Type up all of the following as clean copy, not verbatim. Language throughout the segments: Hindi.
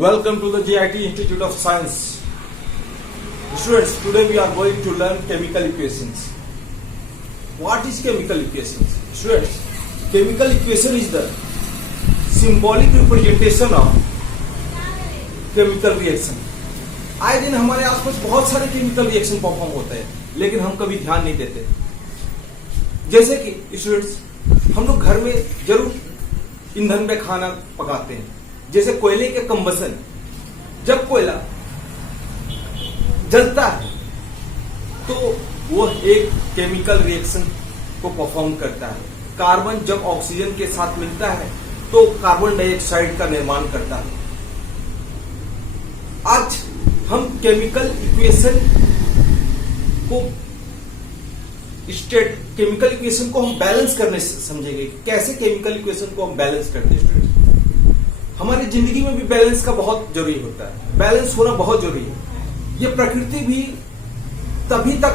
Welcome to the JIT Institute of Science. Students, today we are going to learn chemical equations. What is chemical equations? Students, chemical equation is the symbolic representation of chemical reaction. आए दिन हमारे आसपास बहुत सारे केमिकल रिएक्शन परफॉर्म होते हैं, लेकिन हम कभी ध्यान नहीं देते. जैसे कि स्टूडेंट्स, हम लोग घर में जरूर ईंधन पे खाना पकाते हैं. जैसे कोयले के कंबसन, जब कोयला जलता है तो वो एक केमिकल रिएक्शन को परफॉर्म करता है. कार्बन जब ऑक्सीजन के साथ मिलता है तो कार्बन डाइऑक्साइड का निर्माण करता है. आज हम केमिकल इक्वेशन को हम बैलेंस करने से समझेंगे. कैसे केमिकल इक्वेशन को हम बैलेंस करते हैं. स्टूडेंट, हमारी जिंदगी में भी बैलेंस का बहुत जरूरी होता है. बैलेंस होना बहुत जरूरी है. ये प्रकृति भी तभी तक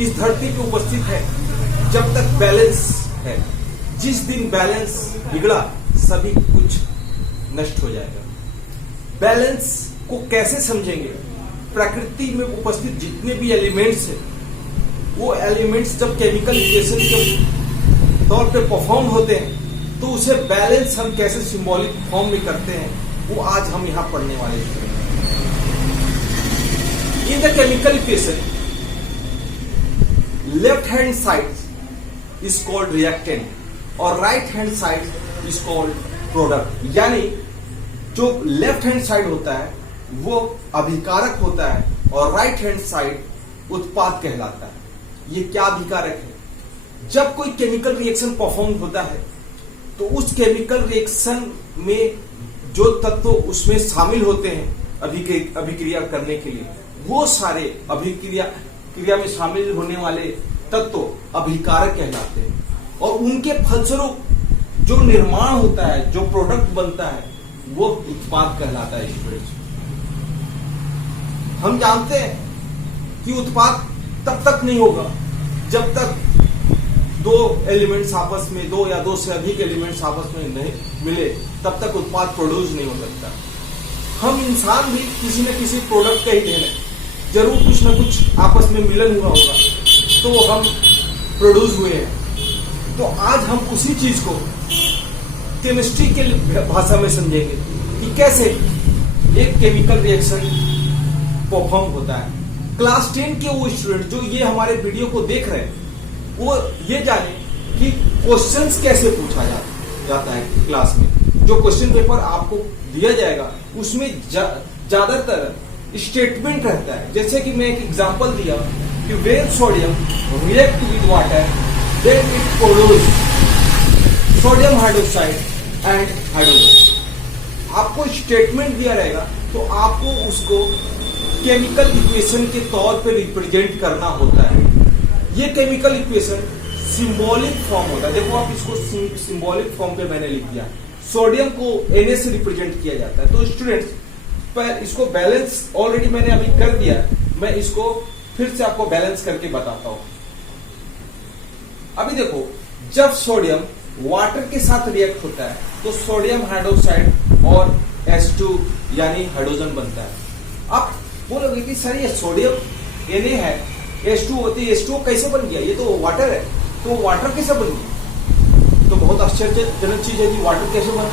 इस धरती पे उपस्थित है जब तक बैलेंस है. जिस दिन बैलेंस बिगड़ा सभी कुछ नष्ट हो जाएगा. बैलेंस को कैसे समझेंगे? प्रकृति में उपस्थित जितने भी एलिमेंट्स हैं, वो एलिमेंट्स जब केमिकल इक्वेशन के तौर पे परफॉर्म होते हैं तो उसे बैलेंस हम कैसे सिंबॉलिक फॉर्म में करते हैं, वो आज हम यहां पढ़ने वाले हैं. In the chemical equation, left hand side is called reactant और right hand side is called product. यानी जो लेफ्ट हैंड साइड होता है वो अभिकारक होता है और राइट हैंड साइड उत्पाद कहलाता है. ये क्या अभिकारक है? जब कोई केमिकल रिएक्शन परफॉर्म होता है तो उस केमिकल रिएक्शन में जो तत्व उसमें शामिल होते हैं अभिक्रिया करने के लिए, वो सारे क्रिया में शामिल होने वाले तत्व अभिकारक कहलाते हैं. और उनके फलस्वरूप जो निर्माण होता है, जो प्रोडक्ट बनता है, वो उत्पाद कहलाता है. स्टूडेंट्स, हम जानते हैं कि उत्पाद तब तक नहीं होगा जब तक दो एलिमेंट्स आपस में, दो या दो से अधिक एलिमेंट्स आपस में नहीं मिले, तब तक उत्पाद प्रोड्यूस नहीं हो सकता. हम इंसान भी किसी न किसी प्रोडक्ट का ही देने, जरूर कुछ न कुछ आपस में मिलन हुआ होगा तो हम प्रोड्यूस हुए हैं. तो आज हम उसी चीज को केमिस्ट्री के भाषा में समझेंगे कि कैसे एक केमिकल रिएक्शन परफॉर्म होता है. क्लास 10 के वो स्टूडेंट जो ये हमारे वीडियो को देख रहे हैं, वो ये जाने कि क्वेश्चंस कैसे पूछा जाता है क्लास में. जो क्वेश्चन पेपर आपको दिया जाएगा उसमें ज्यादातर स्टेटमेंट रहता है. जैसे कि मैं एक एग्जांपल दिया कि when sodium react with water then it produce sodium hydroxide and hydrogen. आपको स्टेटमेंट दिया रहेगा तो आपको उसको केमिकल इक्वेशन के तौर पे रिप्रेजेंट करना होता है. ये केमिकल इक्वेशन सिंबॉलिक फॉर्म होता है. देखो, आप इसको सिंबॉलिक फॉर्म पे मैंने लिख दिया. सोडियम को Na से रिप्रेजेंट किया जाता है. तो स्टूडेंट्स, पर इसको बैलेंस ऑलरेडी मैंने अभी कर दिया. मैं इसको फिर से आपको बैलेंस करके बताता हूं. अभी देखो, जब सोडियम वाटर के साथ रिएक्ट होता है तो सोडियम हाइड्रोक्साइड और H2 यानी हाइड्रोजन बनता है. अब बोलोगे कि सर ये सोडियम Na है, H2 होती है, H2 कैसे बन गया? ये तो वाटर है, तो वाटर कैसे बन गया? तो बहुत आश्चर्यजनक चीज है कि वाटर कैसे बना.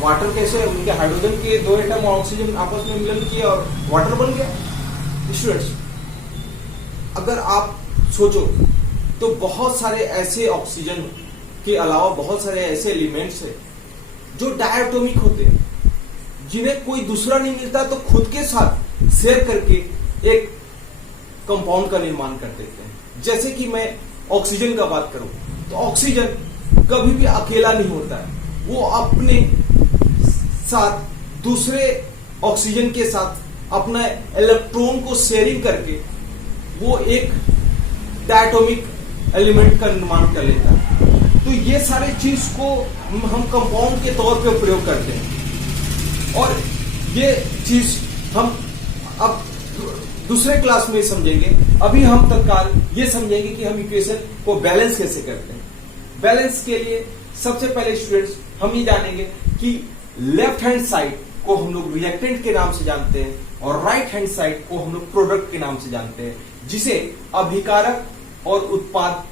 वाटर कैसे? उनके हाइड्रोजन के दो एटम ऑक्सीजन आपस में मिलन किया और वाटर बन गया. स्टूडेंट्स, अगर आप सोचो तो बहुत सारे ऐसे ऑक्सीजन के अलावा बहुत सारे ऐसे एलिमेंट्स है जो डायटोमिक होते हैं, जिन्हें कोई दूसरा नहीं मिलता तो खुद के साथ शेयर करके एक कंपाउंड का निर्माण कर देते हैं. जैसे कि मैं ऑक्सीजन का बात करूं तो ऑक्सीजन कभी भी अकेला नहीं होता है. वो अपने साथ दूसरे ऑक्सीजन के साथ अपना इलेक्ट्रॉन को शेयरिंग करके वो एक डायटोमिक एलिमेंट का निर्माण कर लेता है. तो ये सारे चीज को हम कंपाउंड के तौर पे प्रयोग करते हैं और ये चीज हम अब दूसरे क्लास में समझेंगे. अभी हम तत्काल ये समझेंगे कि हम इक्वेशन को बैलेंस कैसे करते हैं. बैलेंस के लिए सबसे पहले स्टूडेंट्स हम ये जानेंगे कि लेफ्ट हैंड साइड को हम लोग रिएक्टेंट के नाम से जानते हैं और राइट हैंड साइड को हम लोग प्रोडक्ट के नाम से जानते हैं, जिसे अभिकारक और उत्पाद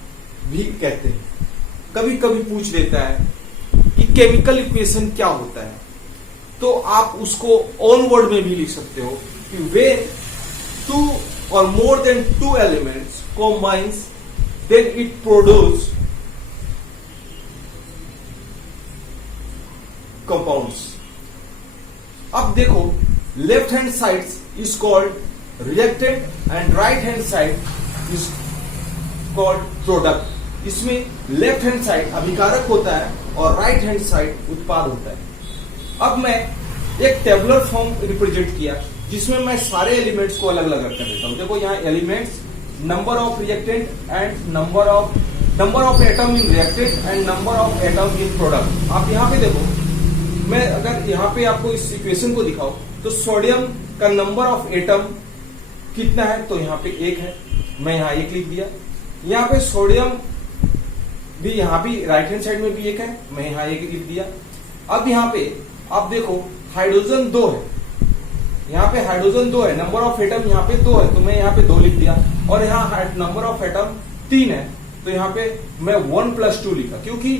भी कहते हैं। कभी कभी पूछ लेता है कि केमिकल इक्वेशन क्या होता है, तो आप उसको ऑन वर्ड में भी लिख सकते हो कि वे टू और more than two elements combines then it produce compounds। अब देखो, left hand side is called reactant and right hand side is called product. इसमें लेफ्ट हैंड साइड अभिकारक होता है और राइट हैंड साइड उत्पाद होता है। अब मैं एक टेबुलर फॉर्म रिप्रेजेंट किया जिसमें मैं सारे एलिमेंट्स को अलग अलग कर देता हूं। देखो यहाँ elements, number of reactant and number of atom in reactant and number of atom in product. आप यहाँ पे देखो, मैं अगर यहाँ पे आपको इस इक्वेशन को दिखाऊं तो सोडियम का नंबर ऑफ एटम कितना है, तो यहाँ पे 1 है, मैं यहाँ 1 लिख दिया। यहाँ पे सोडियम भी यहाँ भी राइट हैंड साइड में भी 1 है, मैं यहाँ 1 लिख दिया। अब यहाँ पे आप देखो हाइड्रोजन 2 है, यहाँ पे हाइड्रोजन 2 है, नंबर ऑफ एटम यहाँ पे 2 है, तो मैं यहाँ पे 2 लिख दिया। और यहाँ नंबर ऑफ एटम 3 है, तो यहाँ पे मैं 1+2 लिखा, क्योंकि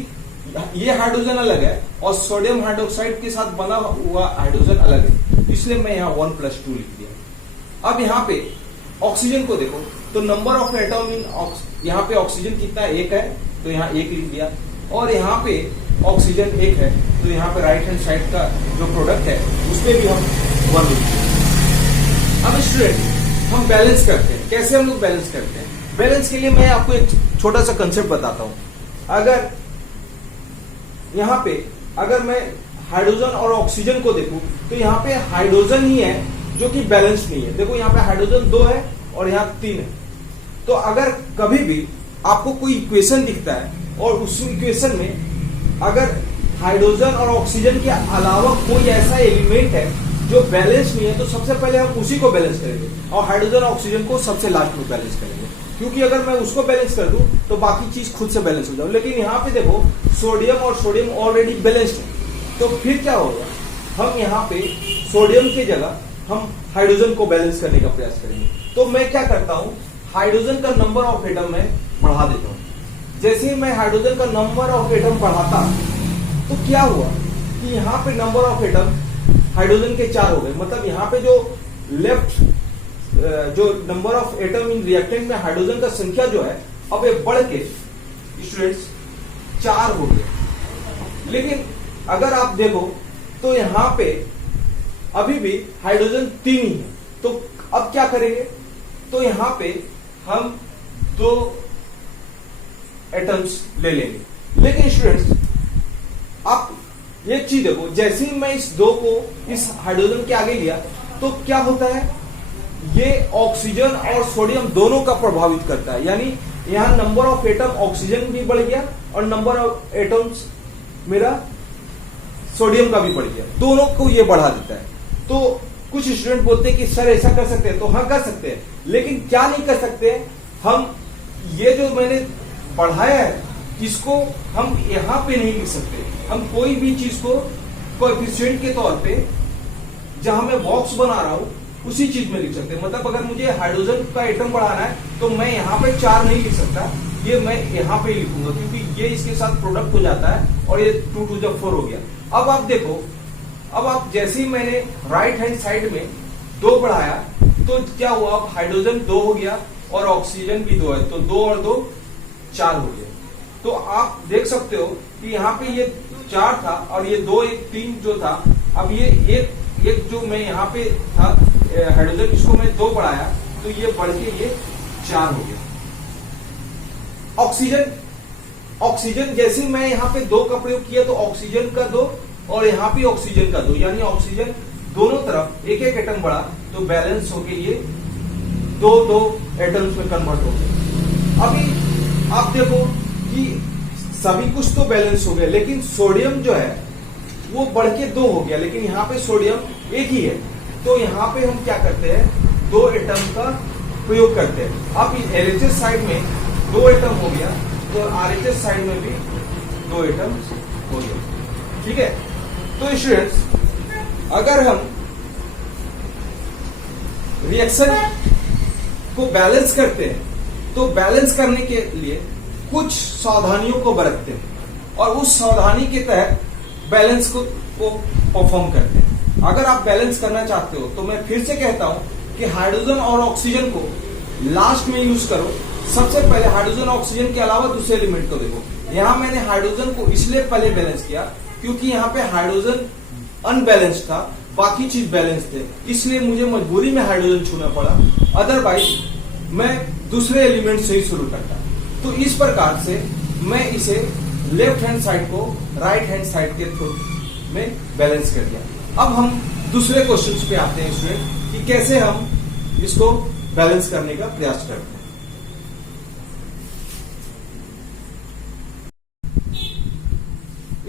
ये हाइड्रोजन अलग है और सोडियम हाइड्रोक्साइड के साथ बना हुआ हाइड्रोजन अलग है, इसलिए मैं यहाँ 1+2 लिख दिया। अब यहाँ पे ऑक्सीजन को देखो तो नंबर ऑफ एटम इन यहाँ पे ऑक्सीजन कितना 1 है, तो यहाँ 1 लिख दिया। और यहाँ पे ऑक्सीजन 1 है, तो यहाँ पे राइट हैंड साइड का जो प्रोडक्ट है उसपे भी हम 1 लिख दिया। अब स्टूडेंट, हम बैलेंस करते हैं। कैसे हम लोग बैलेंस करते हैं? बैलेंस के लिए मैं आपको एक छोटा सा कंसेप्ट बताता हूं। अगर यहाँ पे अगर मैं हाइड्रोजन और ऑक्सीजन को देखूं तो यहाँ पे हाइड्रोजन ही है जो कि बैलेंस नहीं है। देखो यहाँ पे हाइड्रोजन 2 है और यहाँ 3 है। तो अगर कभी भी आपको कोई इक्वेशन दिखता है और उस इक्वेशन में अगर हाइड्रोजन और ऑक्सीजन के अलावा कोई ऐसा एलिमेंट है जो बैलेंस नहीं है, तो सबसे पहले हम उसी को बैलेंस करेंगे और हाइड्रोजन और ऑक्सीजन को सबसे लास्ट में बैलेंस करेंगे, क्योंकि अगर मैं उसको बैलेंस कर दूं तो बाकी चीज खुद से बैलेंस हो जाए। लेकिन यहाँ पे देखो सोडियम और सोडियम ऑलरेडी बैलेंस्ड है, तो फिर क्या होगा, हम यहाँ पे सोडियम की जगह हम हाइड्रोजन को बैलेंस करने का प्रयास करेंगे। तो मैं क्या करता हूँ, हाइड्रोजन का नंबर ऑफ एटम मैं बढ़ा देता हूँ। जैसे ही मैं हाइड्रोजन का नंबर ऑफ एटम बढ़ाता तो क्या हुआ कि यहाँ पे नंबर ऑफ एटम हाइड्रोजन के 4 हो गए। मतलब यहाँ पे जो लेफ्ट जो number of atom in reactant में हाइड्रोजन का संख्या जो है अब ये बढ़ के स्टूडेंट्स 4 हो गए। लेकिन अगर आप देखो तो यहाँ पे अभी भी हाइड्रोजन 3 ही है, तो अब क्या करेंगे, तो यहाँ पे हम 2 एटम्स ले लेंगे। लेकिन स्टूडेंट्स आप एक चीज देखो, जैसे ही मैं इस 2 को इस हाइड्रोजन के आगे लिया तो क्या होता है, ये ऑक्सीजन और सोडियम दोनों का प्रभावित करता है। यानी यहाँ नंबर ऑफ एटम ऑक्सीजन भी बढ़ गया और नंबर ऑफ एटम्स मेरा सोडियम का भी बढ़ गया, दोनों को ये बढ़ा देता है। तो कुछ स्टूडेंट बोलते हैं कि सर ऐसा कर सकते हैं, तो हाँ कर सकते हैं, लेकिन क्या नहीं कर सकते, हम ये जो मैंने बढ़ाया है इसको हम यहाँ पे नहीं लिख सकते। हम कोई भी चीज को कोएफिशिएंट के तौर पे जहां मैं बॉक्स बना रहा हूं उसी चीज में लिख सकते हैं। मतलब अगर मुझे हाइड्रोजन का एटम बढ़ाना है तो मैं यहाँ पे 4 नहीं लिख सकता, ये मैं यहाँ पे लिखूंगा, क्योंकि ये इसके साथ प्रोडक्ट हो जाता है और ये 2 to the 4 हो गया। अब आप देखो, अब आप जैसे ही मैंने राइट हैंड साइड में 2 बढ़ाया तो क्या हुआ, अब हाइड्रोजन 2 हो गया और ऑक्सीजन भी 2 है, तो 2 और 2 4 हो गया। तो आप देख सकते हो कि यहाँ पे ये 4 था और ये 2 1 3 जो था, अब ये एक जो मैं यहाँ पे था हाइड्रोजन, इसको मैं 2 बढ़ाया तो ये बढ़ के ये 4 हो गया। ऑक्सीजन जैसे मैं यहाँ पे 2 का प्रयोग किया तो ऑक्सीजन का 2 और यहाँ पे ऑक्सीजन का 2, यानी ऑक्सीजन दोनों तरफ एक एक एटम बढ़ा तो बैलेंस होके ये 2 एटम्स में कन्वर्ट हो गए। अभी आप देखो कि सभी कुछ तो बैलेंस हो गया, लेकिन सोडियम जो है वो बढ़ के 2 हो गया, लेकिन यहाँ पे सोडियम 1 ही है। तो यहाँ पे हम क्या करते हैं, 2 एटम का प्रयोग करते हैं। अब LHS साइड में 2 एटम हो गया तो RHS साइड में भी 2 एटम हो गया। ठीक है, तो स्टूडेंट्स अगर हम रिएक्शन को बैलेंस करते हैं तो बैलेंस करने के लिए कुछ सावधानियों को बरतते हैं और उस सावधानी के तहत बैलेंस को परफॉर्म करते हैं। अगर आप बैलेंस करना चाहते हो तो मैं फिर से कहता हूं कि हाइड्रोजन और ऑक्सीजन को लास्ट में यूज करो। सबसे पहले हाइड्रोजन ऑक्सीजन के अलावा दूसरे एलिमेंट को देखो। यहां मैंने हाइड्रोजन को इसलिए पहले बैलेंस किया क्योंकि यहाँ पे हाइड्रोजन अनबैलेंस था, बाकी चीज बैलेंस थे, इसलिए मुझे मजबूरी में हाइड्रोजन छूना पड़ा। अदरवाइज मैं दूसरे एलिमेंट से ही शुरू करता। तो इस प्रकार से मैं इसे लेफ्ट हैंड साइड को राइट हैंड साइड के थ्रू में बैलेंस कर दिया। अब हम दूसरे क्वेश्चन पे आते हैं स्टूडेंट कि कैसे हम इसको बैलेंस करने का प्रयास करते हैं।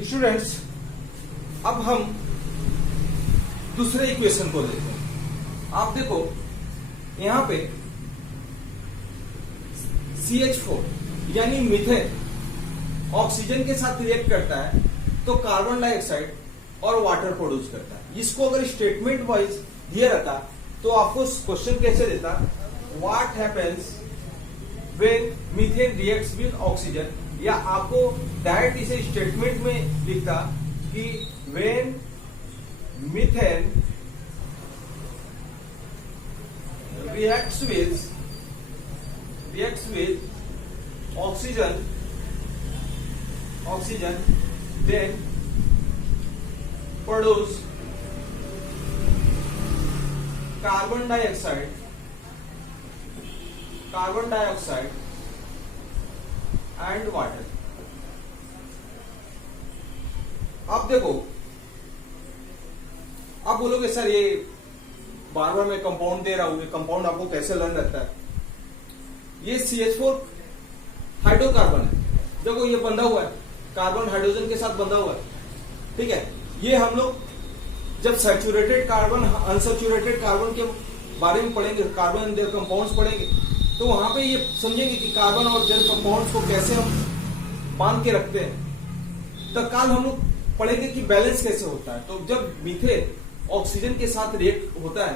स्टूडेंट्स, अब हम दूसरे इक्वेशन को देखते हैं। आप देखो यहां पे CH4 यानी मीथेन ऑक्सीजन के साथ रिएक्ट करता है तो कार्बन डाइऑक्साइड और वाटर प्रोड्यूस करता है। इसको अगर स्टेटमेंट वाइज दिया रहता तो आपको क्वेश्चन कैसे देता, what happens when methane reacts with oxygen, या आपको डायरेक्ट इसे स्टेटमेंट में लिखता कि when methane reacts with oxygen then produce carbon dioxide and water। आप देखो, आप बोलोगे सर ये बार बार मैं कंपाउंड दे रहा हूं, ये कंपाउंड आपको कैसे लर्न रहता है? ये CH4 हाइड्रोकार्बन है, देखो ये बंधा हुआ है, कार्बन हाइड्रोजन के साथ बंधा हुआ है, ठीक है। ये हम लोग जब सैचुरेटेड कार्बन अनसैचुरेटेड कार्बन के बारे में पढ़ेंगे, कार्बन देयर कंपाउंड्स पढ़ेंगे, तो वहां पे ये समझेंगे कि कार्बन और देयर कंपाउंड्स को कैसे हम बांध के रखते हैं। तत्काल हम लोग पढ़ेंगे कि बैलेंस कैसे होता है। तो जब मीथेन ऑक्सीजन के साथ रिएक्ट होता है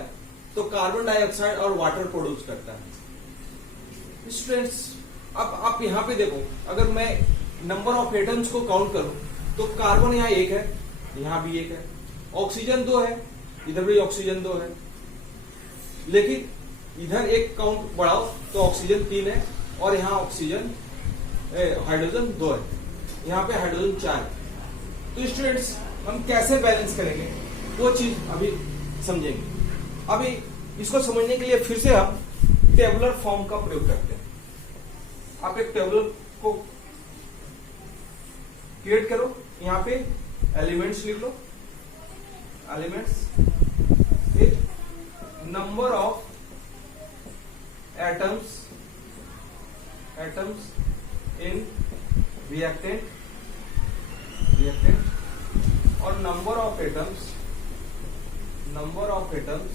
तो कार्बन डाइऑक्साइड और वाटर प्रोड्यूस करता है। स्टूडेंट्स, अब आप यहां पे देखो, अगर मैं नंबर ऑफ एटम्स को काउंट करूं तो कार्बन यहां 1 है, यहां भी 1 है, ऑक्सीजन 2 है, इधर भी ऑक्सीजन 2 है, लेकिन इधर एक काउंट बढ़ाओ तो ऑक्सीजन 3 है और यहां ऑक्सीजन हाइड्रोजन 2 है, यहां पे हाइड्रोजन 4 है। तो स्टूडेंट्स, हम कैसे बैलेंस करेंगे वो चीज अभी समझेंगे। अभी इसको समझने के लिए फिर से हम टेबुलर फॉर्म का प्रयोग करते हैं। आप एक टेबुलर को क्रिएट करो, यहां पे एलिमेंट्स लिख लो, एलिमेंट्स फिर number of atoms in reactant और number of atoms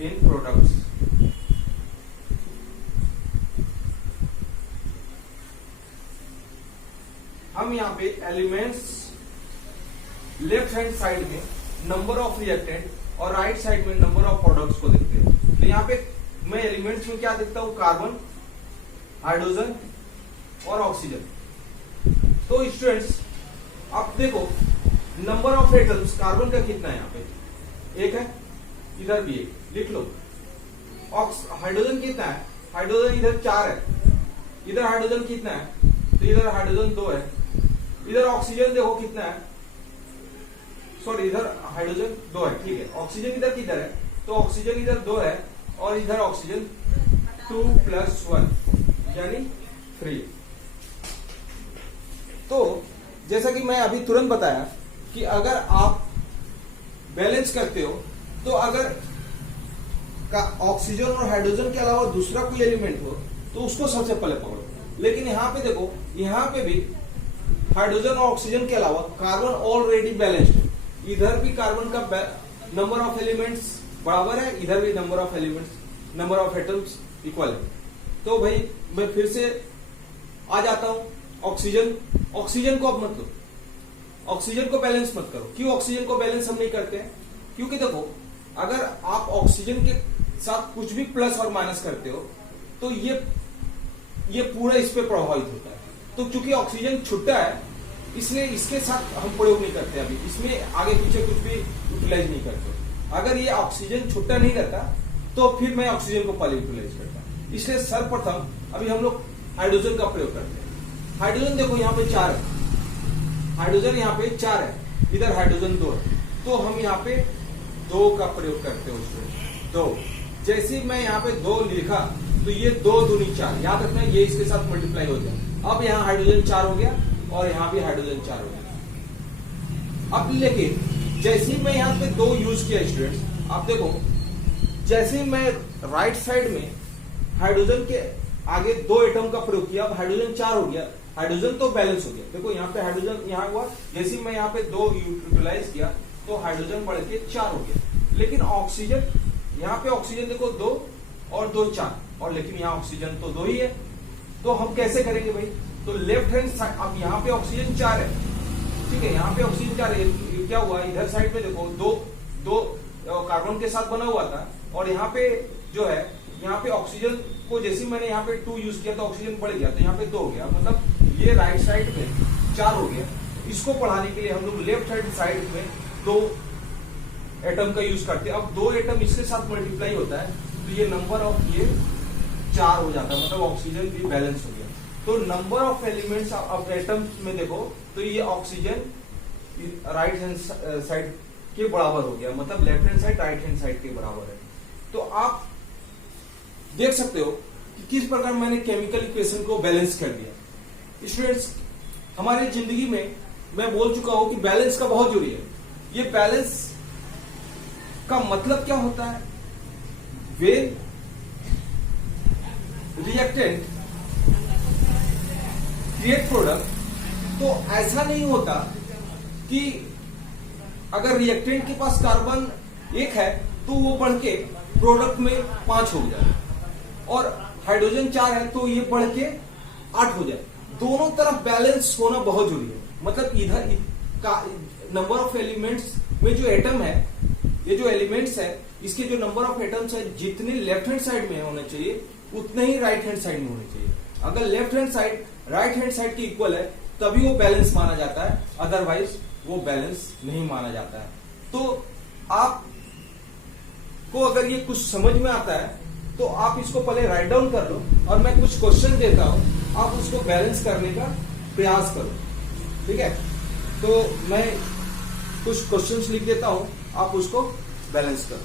in products. हम यहां पे एलिमेंट्स लेफ्ट हैंड साइड में नंबर ऑफ रिएक्टेंट और राइट साइड में नंबर ऑफ प्रोडक्ट्स को देखते हैं। तो यहां पे मैं एलिमेंट्स में क्या देखता हूं, कार्बन, हाइड्रोजन और ऑक्सीजन। तो स्टूडेंट्स, आप देखो नंबर ऑफ एटम्स कार्बन का कितना है, यहाँ पे 1 है, इधर भी 1, लिख लो। हाइड्रोजन कितना है, हाइड्रोजन इधर 4 है, इधर हाइड्रोजन कितना है, तो इधर हाइड्रोजन 2 है, इधर ऑक्सीजन देखो कितना है, सॉरी इधर हाइड्रोजन 2 है, ठीक है। ऑक्सीजन इधर किधर है, तो ऑक्सीजन इधर 2 है और इधर ऑक्सीजन 2 + 1 यानी 3। तो जैसा कि मैं अभी तुरंत बताया कि अगर आप बैलेंस करते हो तो अगर ऑक्सीजन और हाइड्रोजन के अलावा दूसरा कोई एलिमेंट हो तो उसको सबसे पहले पकड़ो। लेकिन यहां पे देखो, यहां पे भी हाइड्रोजन और ऑक्सीजन के अलावा कार्बन ऑलरेडी बैलेंस्ड है। इधर भी कार्बन का नंबर ऑफ एलिमेंट्स बराबर है, इधर भी number of elements number of atoms equal है। तो भाई मैं फिर से आ जाता हूं, ऑक्सीजन को अब मत लो, ऑक्सीजन को बैलेंस मत करो। क्यों ऑक्सीजन को बैलेंस हम नहीं करते हैं? क्योंकि देखो, अगर आप ऑक्सीजन के साथ कुछ भी प्लस और माइनस करते हो तो ये पूरा इस पे प्रभावित होता है। तो चूंकि ऑक्सीजन छुट्टा है इसलिए इसके साथ हम प्रयोग नहीं करते, अभी इसमें आगे पीछे कुछ भी यूटिलाइज नहीं करते। अगर ये ऑक्सीजन छुट्टा नहीं रहता तो फिर मैं ऑक्सीजन को पहले यूटिलाइज करता। इसलिए सर्वप्रथम अभी हम लोग हाइड्रोजन का प्रयोग करते हैं। हाइड्रोजन देखो यहाँ पे 4 है, हाइड्रोजन यहाँ पे 4 है, इधर हाइड्रोजन 2 है, तो हम यहाँ पे 2 का प्रयोग करते हैं उसमें 2। जैसे मैं यहाँ पे 2 लिखा तो ये 2 दूनी 4, याद रखना ये इसके साथ मल्टीप्लाई हो गया। अब यहाँ हाइड्रोजन 4 हो गया और यहाँ भी हाइड्रोजन 4 हो गया। अब लेकिन जैसे ही मैं यहाँ पे 2 यूज किया स्टूडेंट्स, आप देखो जैसे मैं राइट साइड में हाइड्रोजन के आगे 2 एटम का प्रयोग किया, अब हाइड्रोजन 4 हो गया, हाइड्रोजन तो बैलेंस हो गया। देखो यहाँ पे हाइड्रोजन यहाँ हुआ, जैसे मैं यहाँ पे 2 यूटिलाइज किया तो हाइड्रोजन बढ़ के 4 हो गया। लेकिन ऑक्सीजन यहाँ पे ऑक्सीजन देखो 2 और 2 4, और लेकिन यहाँ ऑक्सीजन तो 2 ही है। तो हम कैसे करेंगे भाई? तो लेफ्ट हैंड साइड, अब यहाँ पे ऑक्सीजन 4 है, ठीक है, यहाँ पे ऑक्सीजन 4 है, क्या हुआ इधर साइड में देखो 2 कार्बन के साथ बना हुआ था, और यहाँ पे जो है यहाँ पे ऑक्सीजन को जैसे मैंने यहाँ पे 2 यूज किया तो ऑक्सीजन बढ़ गया, तो यहाँ पे 2 हो गया, मतलब ये राइट साइड में 4 हो गया। इसको बढ़ाने के लिए हम लोग लेफ्ट हैंड साइड में 2 एटम का यूज करते हैं। अब 2 एटम इसके साथ मल्टीप्लाई होता है तो ये नंबर ऑफ ये 4 हो जाता है, मतलब ऑक्सीजन भी बैलेंस हो गया। तो number of elements of atoms में देखो तो ये ऑक्सीजन राइट हैंड साइड के बराबर हो गया, मतलब left hand side right hand side के बराबर है। तो आप देख सकते हो कि किस प्रकार मैंने केमिकल इक्वेशन को बैलेंस कर दिया। स्टूडेंट्स, हमारी जिंदगी में मैं बोल चुका हूं कि बैलेंस का बहुत जरूरी है। ये बैलेंस का मतलब क्या होता है? व्हेन रिएक्टेंट क्रिएट प्रोडक्ट, तो ऐसा नहीं होता कि अगर रिएक्टेंट के पास कार्बन 1 है तो वो बढ़ के प्रोडक्ट में 5 हो जाए, और हाइड्रोजन 4 है तो ये बढ़ के 8 हो जाए। दोनों तरफ बैलेंस होना बहुत जरूरी है। मतलब इधर का नंबर ऑफ एलिमेंट्स में जो एटम है, ये जो एलिमेंट्स है, इसके जो नंबर ऑफ एटम्स है जितने लेफ्ट हैंड साइड में होने चाहिए उतने ही राइट हैंड साइड में होने चाहिए। अगर left hand side right hand side के इक्वल है तभी वो बैलेंस माना जाता है, अदरवाइज वो बैलेंस नहीं माना जाता है। तो आप को अगर ये कुछ समझ में आता है तो आप इसको पहले राइट डाउन कर लो, और मैं कुछ क्वेश्चन देता हूं, आप उसको बैलेंस करने का प्रयास करो, ठीक है? तो मैं कुछ क्वेश्चंस लिख देता हूं, आप उसको बैलेंस करो।